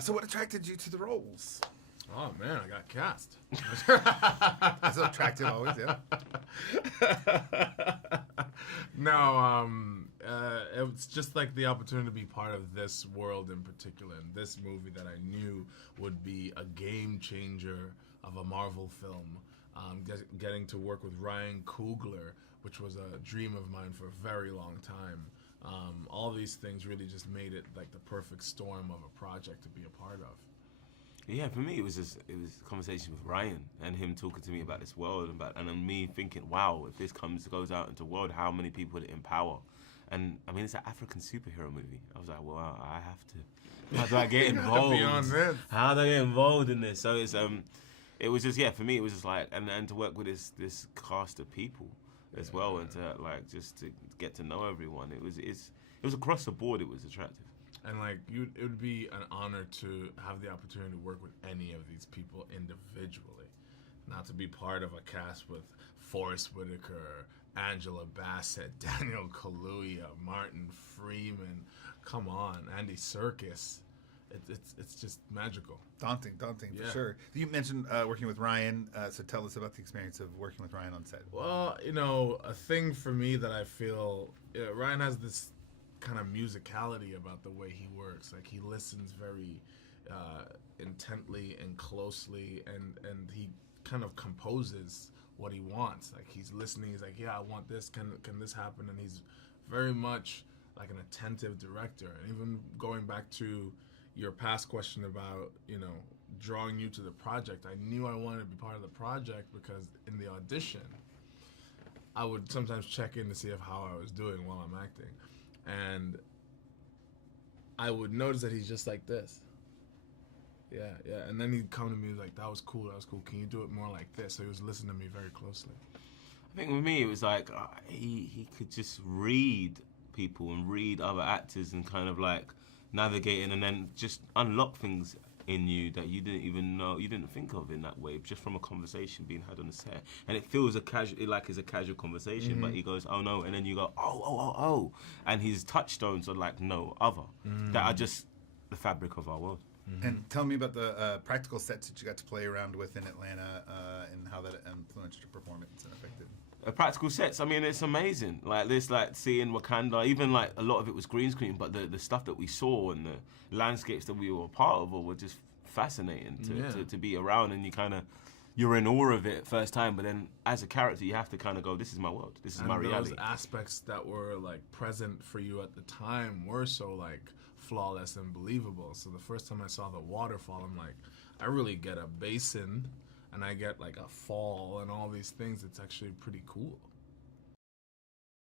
So what attracted you to the roles? Oh man, I got cast. That's attractive always, yeah. No, it was just like the opportunity to be part of this world in particular, and this movie that I knew would be a game changer of a Marvel film. Getting to work with Ryan Coogler, which was a dream of mine for a very long time. All these things really just made it like the perfect storm of a project to be a part of. Yeah, for me it was a conversation with Ryan and him talking to me about this world and then me thinking, wow, if this goes out into the world, how many people would it empower? And I mean, it's an African superhero movie. I was like, well, I have to. How do I get involved? Beyond this. How do I get involved in this? So it was just for me it was just like and to work with this cast of people as well and to like just to get to know everyone. It was across the board. It was attractive. And like it would be an honor to have the opportunity to work with any of these people individually, not to be part of a cast with Forrest Whitaker, Angela Bassett, Daniel Kaluuya, Martin Freeman. Come on, Andy Serkis. It's just magical. Daunting for sure. You mentioned working with Ryan, so tell us about the experience of working with Ryan on set. Well, a thing for me that I feel Ryan has this kind of musicality about the way he works. Like he listens very intently and closely, and he kind of composes what he wants. Like he's listening. He's like, yeah, I want this. Can this happen? And he's very much like an attentive director. And even going back to your past question about drawing you to the project, I knew I wanted to be part of the project because in the audition, I would sometimes check in to see how I was doing while I'm acting. And I would notice that he's just like this. Yeah. And then he'd come to me like, that was cool. Can you do it more like this? So he was listening to me very closely. I think with me, it was like he could just read people and read other actors and kind of like navigating and then just unlock things in you that you didn't even know, you didn't think of in that way, just from a conversation being had on the set. And it feels like it's a casual conversation, but he goes, oh no, and then you go, oh. And his touchstones are like no other, that are just the fabric of our world. And tell me about the practical sets that you got to play around with in Atlanta and how that influenced your performance and affected. Practical sets, I mean, it's amazing. Like this, like seeing Wakanda, even like a lot of it was green screen, but the stuff that we saw and the landscapes that we were a part of were just fascinating to be around, and you're in awe of it first time, but then as a character you have to kind of go, this is my world, this is my reality. Those aspects that were like present for you at the time were so like flawless and believable. So the first time I saw the waterfall, I'm like, I really get a basin and I get like a fall and all these things. It's actually pretty cool.